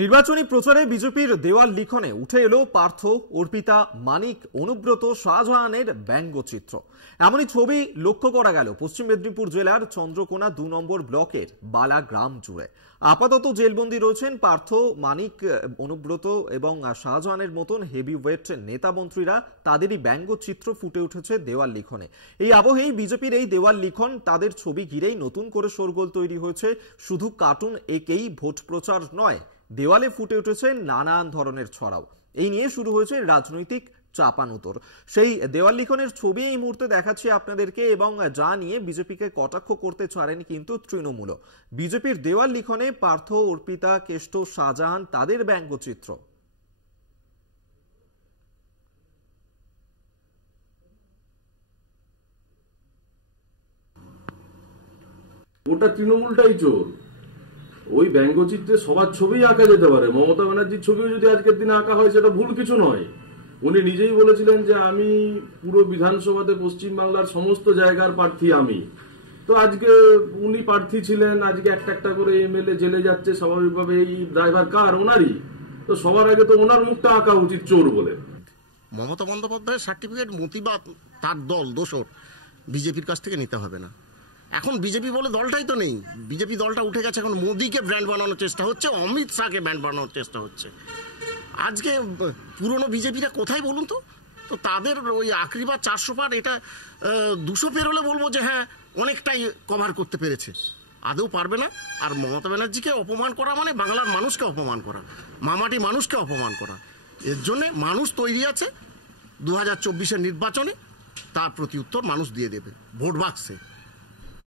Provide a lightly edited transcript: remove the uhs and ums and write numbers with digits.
নির্বাচনী প্রচারে বিজেপির দেওয়াল লিখনে উঠে এলো পার্থ, অর্পিতা, মানিক, অনুব্রত, শাহজাহানের ব্যঙ্গচিত্র। এমনই ছবি লক্ষ্য করা গেল পশ্চিম মেদিনীপুর জেলার চন্দ্রকোনা 2 নম্বর ব্লকের বালা গ্রাম জুড়ে। আপাতত জেলবন্দি রয়েছেন পার্থ, মানিক, অনুব্রত এবং শাহজাহানের মতন হেভিওয়েট নেতা মন্ত্রীরা। তাদেরই ব্যঙ্গচিত্র ফুটে উঠেছে দেওয়াল লিখনে। এই আবহেই বিজেপির এই দেওয়াল লিখন, তাদের ছবি ঘিরেই নতুন করে শোরগোল তৈরি হয়েছে। শুধু কার্টুন একেই ভোট প্রচার নয়, দেওয়ালে ফুটে উঠেছে নানান ধরনের ছড়াও। এই নিয়ে শুরু হয়েছে রাজনৈতিক চাপানুতর। সেই দেওয়াল লিখনের ছবি এই মুহূর্তে দেখাচ্ছি আপনাদেরকে, এবং যা নিয়ে বিজেপিকে কটাক্ষ করতে ছাড়েনি কিন্তু তৃণমূল। বিজেপির দেওয়াল লিখনে পার্থ, অর্পিতা, কেষ্ট, শাহজাহান, তাদের ব্যঙ্গচিত্র। ওটা তৃণমূলটাই চোর। ওই ব্যঙ্গচিত্রে সবার ছবি আঁকা যেতে পারে, মমতা ব্যানার্জির ছবিও যদি আজকের দিনে আঁকা হয় সেটা ভুল কিছু নয়। উনি নিজেই বলেছিলেন যে আমি পুরো বিধানসভাতে পশ্চিমবাংলার সমস্ত জায়গার প্রার্থী আমি। তো আজকে উনি প্রার্থী ছিলেন, আজকে একটা একটা করে এমএলএ জেলে যাচ্ছে, স্বাভাবিকভাবে এই ড্রাইভার কার? ওনারই। তো সবার আগে তো ওনার মুখটা আঁকা উচিত চোর বলে। মমতা বন্দ্যোপাধ্যায়ের সার্টিফিকেট মতি বা তার দল দোসর বিজেপির কাছ থেকে নিতে হবে না। এখন বিজেপি বলে দলটাই তো নেই, বিজেপি দলটা উঠে গেছে। এখন মোদিকে ব্র্যান্ড বানানোর চেষ্টা হচ্ছে, অমিত শাহকে ব্র্যান্ড বানানোর চেষ্টা হচ্ছে। আজকে পুরনো বিজেপিরা কোথায় বলুন তো? তো তাদের ওই আকরিবার 400 পার, এটা 200 পেরোলে বলবো যে হ্যাঁ অনেকটাই কভার করতে পেরেছে। আদৌ পারবে না। আর মমতা ব্যানার্জিকে অপমান করা মানে বাংলার মানুষকে অপমান করা, মামাটি মানুষকে অপমান করা। এর জন্যে মানুষ তৈরি আছে 2024-এর নির্বাচনে, তার প্রতি উত্তর মানুষ দিয়ে দেবে ভোট বাক্সে।